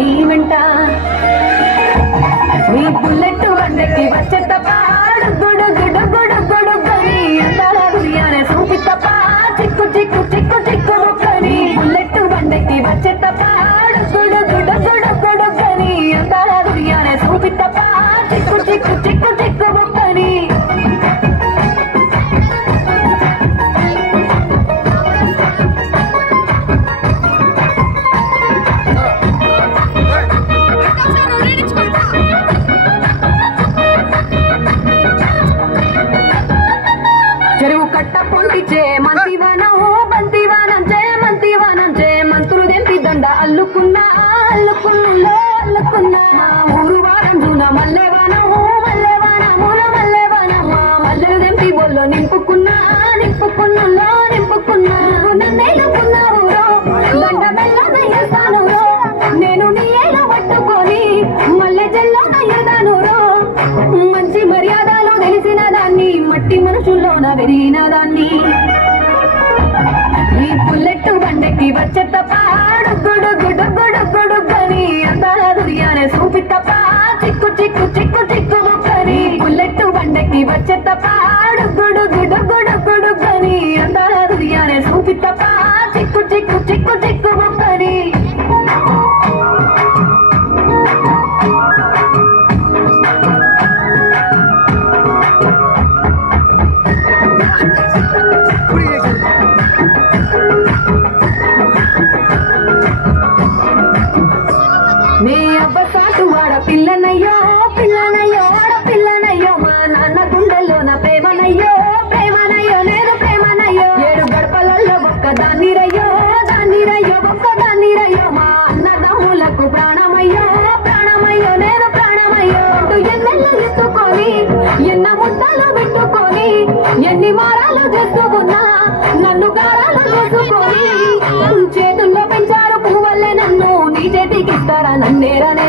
నీ వెంట నీ బుల్లెట్ బండెక్కి వచ్చే తప్ప గుడు గుడు గుడు గుడు గని అందాల దుర్యానే సూపి తప్ప చిక్కు చిక్కు చిక్కు చిక్కు ముక్కని బుల్లెట్ బండెక్కి వచ్చే తప్ప గుడు గుడు గుడు గుడు గని అందాల దుర్యానే సూపి తప్ప చిక్కు చిక్కు చిక్కు చిక్కు ముక్కని చెరువు కట్ట పొంటిచే మంతివానం బంతివానం చే మంతులు దెంపి దండ అల్లుకున్నా అల్లుకున్నులో అల్లుకున్నా ఊరు వారం జూన మల్లెవానం మల్లెవానముల మల్లెవానం మల్లెలు దెంపి బొల్లో నింపుకున్నా నింపుకున్నులో నింపుకున్నా నన్నేలుకున్నావు దండ బెల్లదయ్యేస్తాను నేను నీ ఏలో పట్టుకొని మల్లె జల్లో నయ్యదాను మంచి మర్యాదలు తెలిసిన దాన్ని మట్టి మనుషుల్లోన పెరిగిన దాన్ని ఈ బుల్లెట్ బండెక్కి వచ్చే తప్ప గుడు గుడు గుడు గుడు గని అందాల దుర్యానే సూపి తప్ప చిక్కు చిక్కు చిక్కు చిక్కు ముక్కని బుల్లెట్ బండెక్కి వచ్చే తప్ప గుడు గుడు గుడు గుడు గని అందాల దుర్యానే సూపి తప్ప చిక్కు చిక్కు చిక్కు చిక్కు ముక్కని నే అబ్బసాటు వాడ పిల్లనయ్యో పిల్లనయ్యో ఆడ పిల్లనయ్యో మా నాన్న గుండెల్లో నా ప్రేమనయ్యో ప్రేమనయ్యో నేను ప్రేమనయ్యో 7 గడపలలో ఒక్కదాన్నిరయ్యో దాన్నిరయ్యో ఒక్కదాన్నిరయ్యో మా అన్నదమ్ములకు ప్రాణమయ్యో ప్రాణమయ్యో నేను ప్రాణమయ్యో ఎన్నెళ్ళు ఎత్తుకొని ఎన్న ముద్దలు పెట్టుకొని ఎన్ని మారాలు చేసుకున్నా నన్ను గారాలు చేసుకొని చేతుల్లో పెంచారు పువ్వల్లే నన్ను నీ చేతికి ఇస్తారా నన్నేరనే